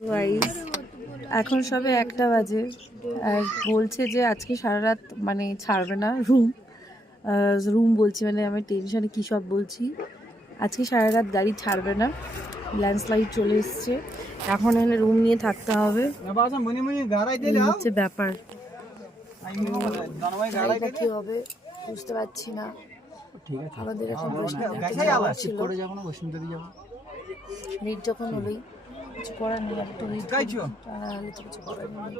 Guys এখন সবে একটা বাজে। আর বলছে যে আজকে সারা রাত মানে ছাড়বে না রুম রুম বলছি মানে আমি টেনশানে কী সব বলছি। আজকে সারা রাত গাড়ি ছাড়বে না। ল্যান্ডস্লাইড চলে এসছে। এখন এলে রুম নিয়ে থাকতে হবে। হচ্ছে ব্যাপার। কি হবে? বুঝতে পারছি না। আমাদের এখন যখন হলোই কিছু করার নেই একটু? তো? কিছু করার নেই।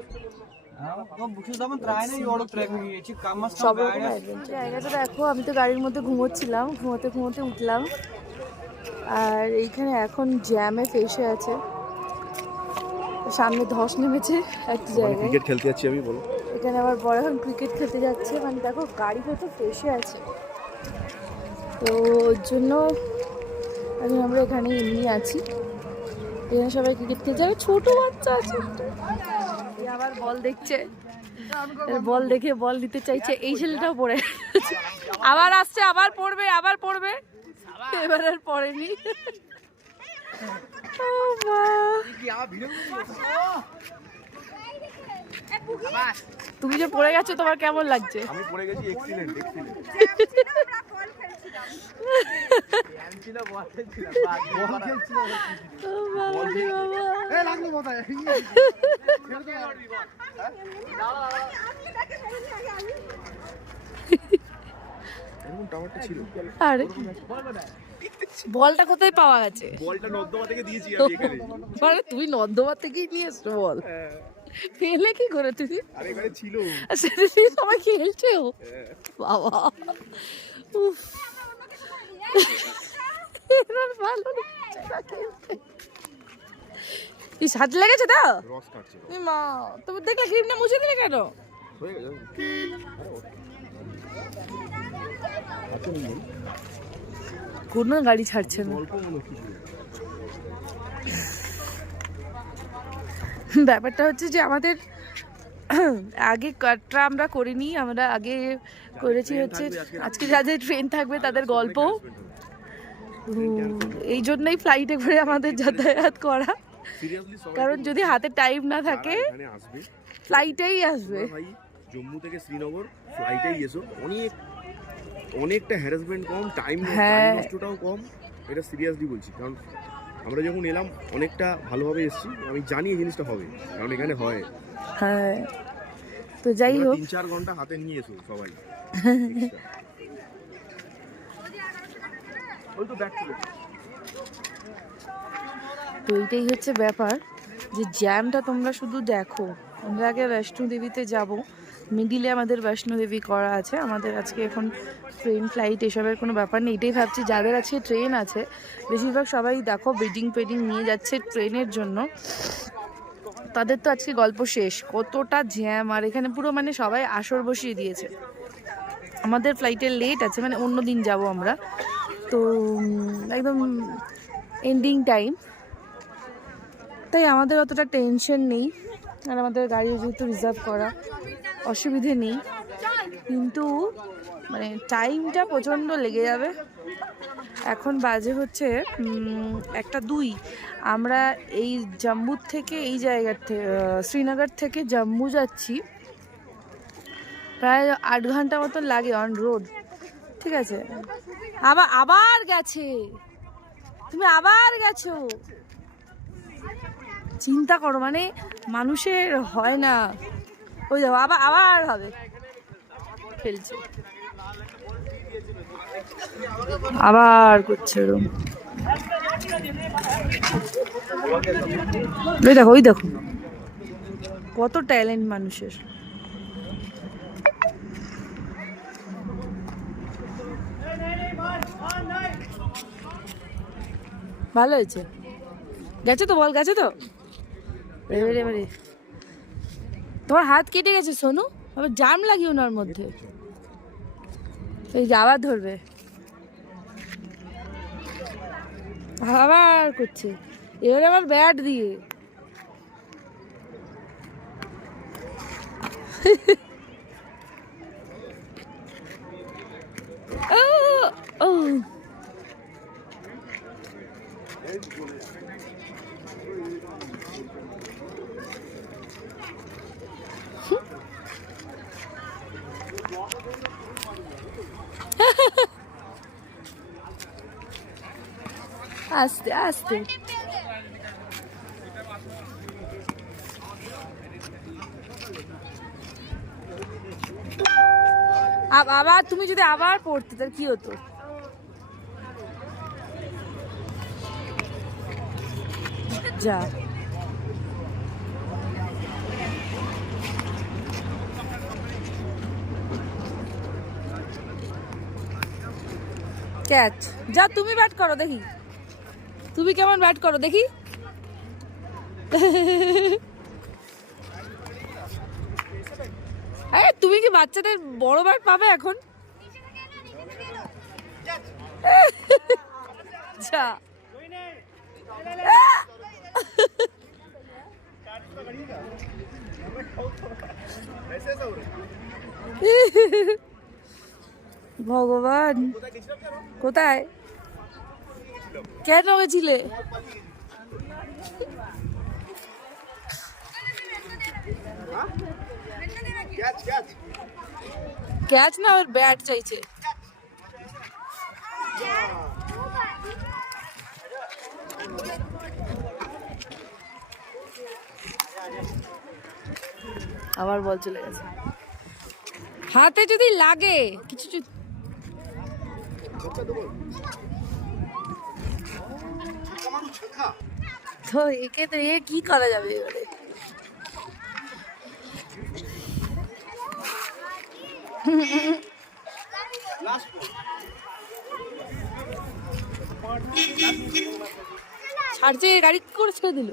হয়ে গেছে কাম সব রকম জায়গাটা দেখো আমি তো গাড়ির মধ্যে ঘুমোচ্ছিলাম ঘুমোতে ঘুমোতে উঠলাম। আর এইখানে এখন জ্যামে ফেসে আছে। সামনে ধস নেমেছে একটা জায়গায়। ক্রিকেট খেলতে যাচ্ছি আমি বলো। এখানে আবার বড় এখন ক্রিকেট খেলতে যাচ্ছে। মানে দেখো গাড়ি তো ফেসে আছে। তো ওর জন্য এখন আমরা এখানে এমনি আছি। এখানে সবাই ক্রিকেট খেলছে। আর ছোট বাচ্চা আছে আবার বল দেখছে। বল দেখে বল দিতে চাইছে। এই ছেলেটাও পড়ে। আবার আসছে, আবার পড়বে আবার পড়বে। এবার আর পড়েনি। তুমি যে পড়ে গেছো তোমার কেমন লাগছে? আমি পড়ে গেছি এক্সিলেন্ট এক্সিলেন্ট আরে বলটা কোথায় পাওয়া গেছে? বলটা নর্দমা থেকে দিয়েছি আমি এখানে। মানে তুই নর্দমা থেকেই নিয়ে এসছো বল। পেলে কি করে তুই আর এখানে ছিল। আর সেটা দিয়ে সবাই খেলছেও বাবা। উফ। ভালো খেলতে। হাত লেগেছে তো? রস কাটছে মা তুমি দেখলে ক্রিমটা মুছে দিলে কেন? হয়ে গেছে। কোনো গাড়ি ছাড়ছে না। অল্প মনে কিছু ব্যাপারটা হচ্ছে যে আমাদের আগে কাটটা আমরা করিনি আমরা আগে করেছি হচ্ছে আজকে যাদের ট্রেন থাকবে তাদের গল্প। এই জন্যই ফ্লাইটে করে আমাদের যাতায়াত করা। কারণ যদি হাতে টাইম না থাকে আসবে ফ্লাইটেই আসবে। ভাই জম্মু থেকে শ্রীনগর ফ্লাইটেই এসো। অনেক অনেকটা হ্যারাসমেন্ট কম টাইম হ্যাঁ। নষ্টটাও কম এটা সিরিয়াসলি বলছি। কারণ আমরা যখন এলাম অনেকটা ভালোভাবে এসেছি। আমি জানি এই জিনিসটা হবে কারণ এখানে হয়। হ্যাঁ। তো যাই হোক। তিন চার ঘণ্টা হাতে নিয়ে এসো সবাই। তো এইটাই হচ্ছে ব্যাপার যে জ্যামটা তোমরা শুধু দেখো। আমরা আগে বৈষ্ণো দেবীতে যাব। মিডিলে আমাদের বৈষ্ণো দেবী করা আছে। আমাদের আজকে এখন ট্রেন ফ্লাইট এসবের কোনো ব্যাপার নেই। এটাই ভাবছি, যাদের আজকে ট্রেন আছে, বেশিরভাগ সবাই দেখো বেডিং পেডিং নিয়ে যাচ্ছে ট্রেনের জন্য। তাদের তো আজকে গল্প শেষ। কতটা জ্যাম আর এখানে পুরো মানে সবাই আসর বসিয়ে দিয়েছে। আমাদের ফ্লাইটের লেট আছে মানে অন্য দিন যাব আমরা। তো একদম এন্ডিং টাইম তাই আমাদের অতটা টেনশন নেই। আর আমাদের গাড়ি যেহেতু রিজার্ভ করা। অসুবিধে নেই। কিন্তু মানে টাইমটা প্রচণ্ড লেগে যাবে। এখন বাজে হচ্ছে একটা দুই। আমরা এই জম্মুর থেকে এই জায়গার থেকে শ্রীনগর থেকে জম্মু যাচ্ছি। প্রায় আট ঘণ্টা মতন লাগে অন রোড ঠিক আছে? আবার আবার গেছে। তুমি আবার গেছো। চিন্তা করো মানে মানুষের হয় না। ওই দেখো আবার আবার হবে। ফেলছে আবার করছে এরকম ওই দেখো ওই দেখো। কত ট্যালেন্ট মানুষের। ভালো হয়েছে। গেছে তো বল গেছে তো? এবারে এবারে। তোমার হাত কেটে গেছে, সোনু? আবার জাম লাগিও না ওর মধ্যে। এই যাওয়া ধরবে। আবার করছে। এবার আমার ব্যাট দিয়ে ও ও আস্তে। আবার তুমি যদি আবার পড়তে, তাহলে কি হতো? যা। ক্যাচ। যা, তুমি ব্যাট করো, দেখি। তুমি কেমন ব্যাট করো, দেখি। আরে তুমি কি বাচ্চাদের বড় ব্যাট পাবে এখন? যা ভগবান। কোথায়? কেন গেছিলে ক্যাচ না ওর ব্যাট চাইছে। আবার বল চলে গেছে। হাতে যদি লাগে কিছু তো একে তো এ কি করা যাবে এবারে? ছাড়ছে গাড়ি কি করে ছেড়ে দিল।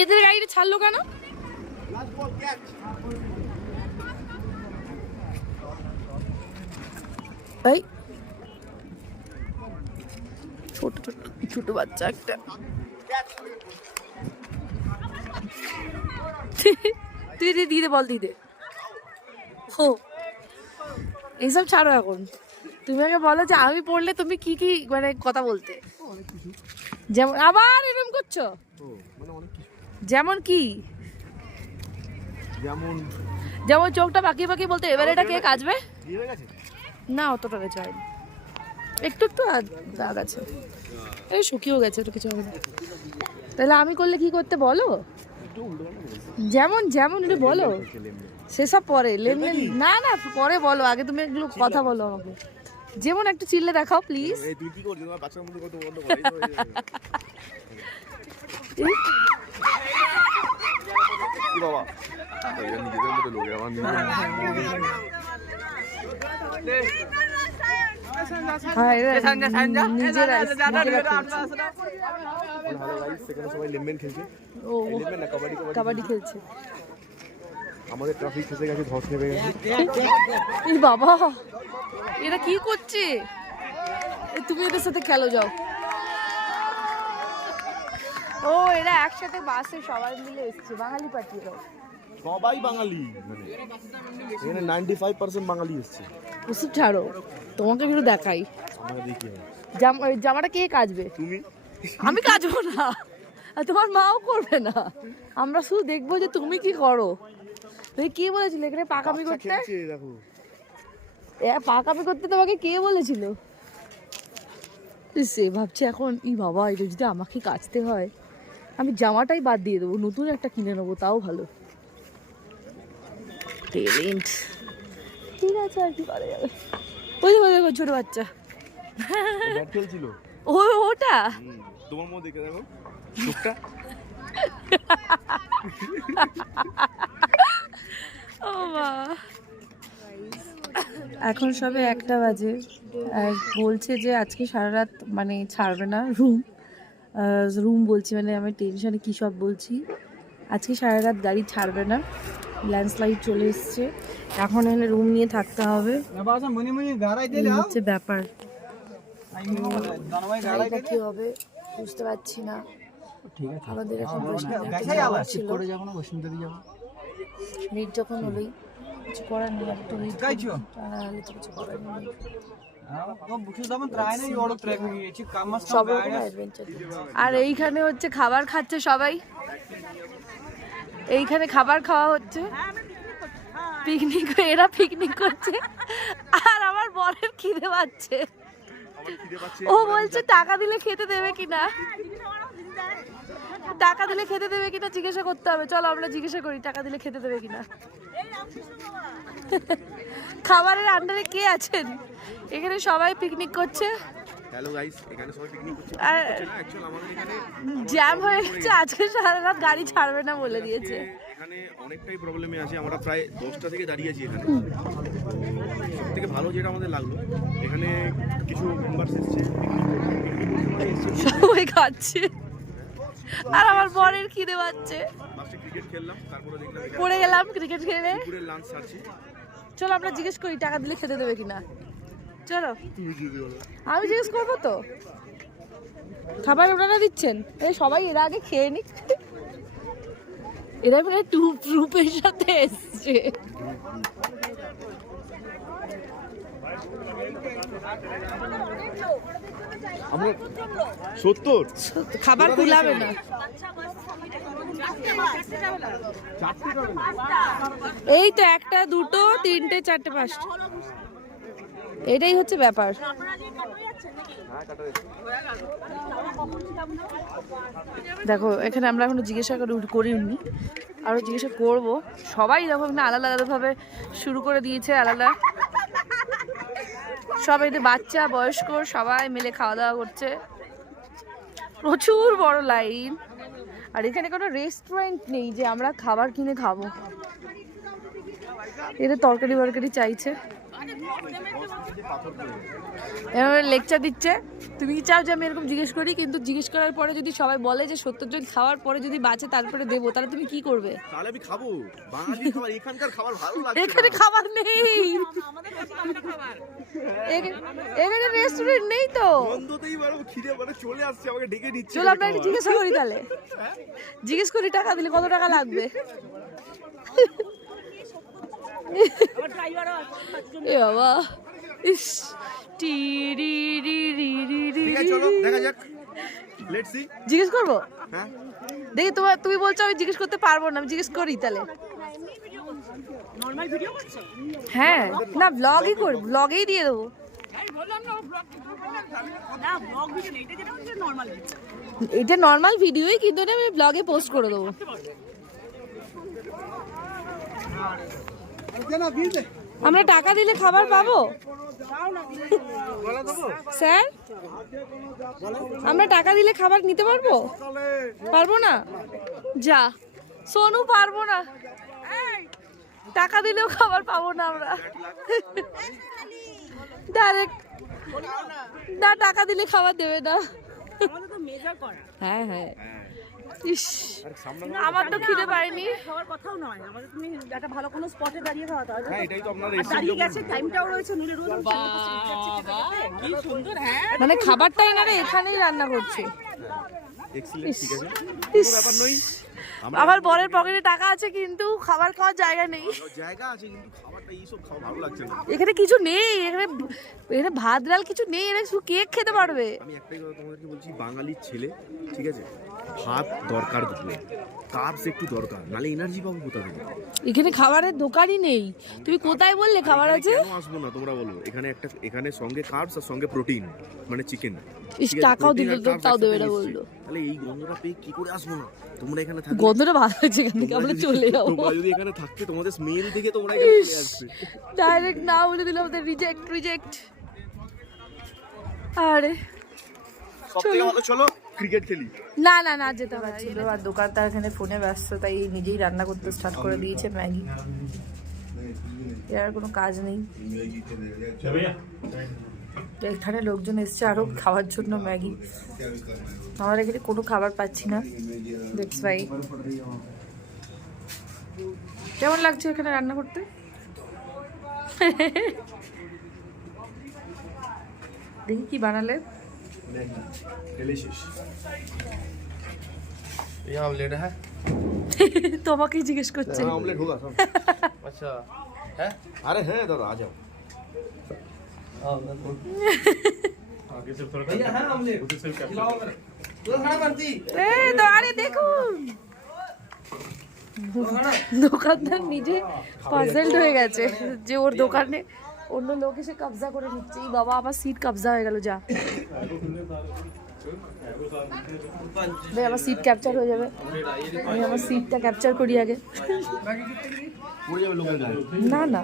এদের গাড়িটা ছাড়লো কেন? এই ছোট ছোট ছোট বাচ্চা একটা। তুই দে দিদে বল দিদে হো এইসব ছাড়ো এখন। তুমি আগে বলো যে আমি পড়লে তুমি কি কি মানে কথা বলতে? যেমন আবার এরকম করছ? ও মানে অনেক কিছু। যেমন কি? যেমন যেমন চোখটা বাকি বাকি বলতে এবারে এটা কে কাজবে না অতটা গেছে হয়নি। একটু একটু দাগ আছে। এই শুকিয়েও গেছে ওটা কিছু হবে না। তাহলে আমি করলে কি করতে বলো? একটু। যেমন যেমন একটু বলো সেসব পরে লেনদেন না না পরে বলো আগে তুমি এগুলো কথা বলো আমাকে। যেমন একটু চিল্লে দেখাও প্লিজ এই তুই কি করছিস তোমার বাচ্চার মধ্যে কত বন্ধ করে কি বাবা? আমাদের ট্রাফিক ফেসে গেছে ধস নেমে গেছে এই বাবা এরা কি করছে তুমি এদের সাথে খেলো যাও ও, এরা একসাথে বাসে সবাই মিলে এসছে, বাঙালি পার্টি এরা সবাই বাঙালি মানে এখানে নাইনটি ফাইভ পার্সেন্ট বাঙালি এসছে। ওসব ছাড়ো তোমাকে একটু দেখাই। দেখি ওই জামাটা কে কাচবে? তুমি? আমি কাচবো না। আর তোমার মাও করবে না। আমরা শুধু দেখব যে তুমি কি করো। তুমি কি বলেছিলে এখানে পাকামি করতে? এ পাকামি করতে তোমাকে কে বলেছিল? সে ভাবছে এখন ই বাবা এটা যদি আমাকে কাচতে হয় আমি জামাটাই বাদ দিয়ে দেবো নতুন একটা কিনে নেব তাও ভালো। ট্যালেন্ট ঠিক আছে আর কি করা যাবে? ওই দেখো দেখো ছোট বাচ্চা। ব্যাট খেলছিল? ও ওটা? তোমার মধ্যে দেখে দেখো। চোখটা ও মা। এখন সবে একটা বাজে। আর বলছে যে আজকে সারা রাত মানে ছাড়বে না রুম রুম বলছি মানে আমি টেনশনে কী সব বলছি। আজকে সারা রাত গাড়ি ছাড়বে না। ল্যান্ডস্লাইড চলে এসছে। এখন এলে রুম নিয়ে থাকতে হবে। হচ্ছে ব্যাপার। কি হবে? বুঝতে পারছি না। আমাদের এখন আর এইখানে হচ্ছে খাবার খাচ্ছে সবাই। এইখানে খাবার খাওয়া হচ্ছে? পিকনিক এরা পিকনিক করছে। আর আমার বরের খিদে পাচ্ছে। ও বলছে টাকা দিলে খেতে দেবে কিনা? টাকা দিলে খেতে দেবে কিনা জিজ্ঞাসা করতে হবে। চলো আমরা জিজ্ঞাসা করি টাকা দিলে খেতে দেবে কিনা? খাবারের আন্ডারে কে আছেন? এখানে সবাই পিকনিক করছে। হ্যালো গাইস এখানে সবাই পিকনিক করছে। আর অ্যাকচুয়ালি আমাদের এখানে জ্যাম হয়ে গেছে আজকে সারা রাত গাড়ি ছাড়বে না বলে দিয়েছে। এখানে অনেকটাই প্রবলেমে আছে আমরা প্রায় দশটা থেকে দাঁড়িয়ে আছি এখানে। ভালো যেটা আমাদের লাগল এখানে কিছু মেম্বার্স এসছে সবাই খাচ্ছে। আর আমার বরের খিদে পাচ্ছে। পড়ে গেলাম ক্রিকেট খেলে। চলো আমরা জিজ্ঞেস করি টাকা দিলে খেতে দেবে কিনা? চলো। আমি জিজ্ঞেস করব তো। খাবার ওনারা দিচ্ছেন? এই সবাই এরা আগে খেয়ে নিক। এরা মানে টুপ ট্রুপের সাথে এসছে। সত্তর? খাবার কুলাবে না। এই তো একটা দুটো তিনটে চারটে পাঁচটা। এটাই হচ্ছে ব্যাপার। দেখো, এখানে আমরা এখনও জিজ্ঞাসা করে করিনি আরও জিজ্ঞাসা করব। সবাই দেখো এখানে আলাদা আলাদাভাবে শুরু করে দিয়েছে, আলাদা। সবাই বাচ্চা, বয়স্ক, সবাই মিলে খাওয়া দাওয়া করছে। প্রচুর বড় লাইন। আর এখানে কোনো রেস্টুরেন্ট নেই যে আমরা খাবার কিনে খাব। এদের তরকারি বরকারি চাইছে। এভাবে লেকচার দিচ্ছে। তুমি কি চাও যে আমি এরকম জিজ্ঞেস করি? কিন্তু জিজ্ঞেস করার পরে যদি সবাই বলে যে সত্তর জন খাওয়ার পরে যদি বাঁচে তারপরে দেবো তাহলে তুমি কি করবে? তাহলে আমি খাব। বাঙালি খাবার এখানকার খাবার ভালো লাগছে এখানে খাবার নেই। এখানে- রেস্টুরেন্ট নেই তো। গন্ধতেই বারো খিদে মানে চলে আসছে আমাকে ডেকে দিচ্ছে চলো আমরা জিজ্ঞেস করি তাহলে। জিজ্ঞেস করি টাকা দিলে কত টাকা লাগবে? এ বাবা ইস। টি রি রি রি রি রি দেখা যাক। লেটস সি জিজ্ঞেস করব? হ্যাঁ। দেখি তোমার তুমি বলছো আমি জিজ্ঞেস করতে পারব না আমি জিজ্ঞেস করি তাহলে। হ্যাঁ না ব্লগই করি ব্লগেই দিয়ে দেবো। এটা নর্মাল ভিডিওই কিন্তু এটা আমি ব্লগে পোস্ট করে দেবো। আমরা টাকা দিলে খাবার পাবো? স্যার? আমরা টাকা দিলে খাবার নিতে পারব? পারব না? যা। সোনু পারব না। টাকা দিলেও খাবার পাবো না আমরা। ডাইরেক্ট না টাকা দিলে খাবার দেবে না। হ্যাঁ হ্যাঁ। ইস আমার তো খিদে পাইনি খাওয়ার কথাও নয়। আমাদের তুমি একটা ভালো কোনো স্পটে দাঁড়িয়ে খাওয়া দাওয়া হ্যাঁ এটাই তো আপনার দাঁড়িয়ে গেছে টাইমটাও রয়েছে নুলে রোজ কি সুন্দর হ্যাঁ। মানে খাবারটা এনারা এখানেই রান্না করছে। এক্সিলেন্ট ঠিক আছে। কোনো ব্যাপার নই আমার বরের পকেটে টাকা আছে কিন্তু খাবার খাওয়ার জায়গা নেই। জায়গা আছে কিন্তু এখানে কিছু নেই এখানে এখানে ভাত ডাল কিছু নেই এখানে শুধু কেক খেতে পারবে। আমি একটাই কথা তোমাদেরকে বলছি বাঙালির ছেলে ঠিক আছে ভাত দরকার দুপুরে কার্বস একটু দরকার নালে এনার্জি পাবো কোথা থেকে? এখানে খাবারের দোকানই নেই। তুমি কোথায় বললে খাবার আছে? কেন আসব না তোমরা বলো এখানে একটা এখানে সঙ্গে কার্বস আর সঙ্গে প্রোটিন মানে চিকেন ইস, টাকাও দিল তো, তাও দেবে না বলল। তাহলে এই গন্ধটা পেয়ে কি করে আসব না? তোমরা এখানে থাকলে গন্ধটা ভালো হয়েছে এখান থেকে আমরা চলে যাব। তোমরা যদি এখানে থাকতে তোমাদের স্মেল দেখে তোমরা এখানে চলে ডাইরেক্ট না বলে দিল আমাদের রিজেক্ট রিজেক্ট আরে চলো। ক্রিকেট খেলি। না না না যেতে পারছিল আর দোকানদার এখানে ফোনে ব্যস্ত তাই নিজেই রান্না করতে স্টার্ট করে দিয়েছে ম্যাগি। এর কোনো কাজ নেই। এখানে লোকজন এসছে আরও খাওয়ার জন্য ম্যাগি। আমার এখানে কোনো খাবার পাচ্ছি না। দ্যাটস ভাই কেমন লাগছে এখানে রান্না করতে? দেখি কি বানালে ডিলিশিয়াস ये ऑमलेट है তোমাকেই জিজ্ঞেস করছে ऑमलेट होगा सब अच्छा है अरे है दादा आ जाओ এ তো আরে দেখুন দোকানদার নিজে পাজেলড হয়ে গেছে যে ওর দোকানে অন্য লোক এসে কবজা করে নিচ্ছে। এই বাবা আমার সিট কবজা হয়ে গেল যা। ভাই আমার সিট ক্যাপচার হয়ে যাবে। আমি আমার সিটটা ক্যাপচার করি আগে। না না।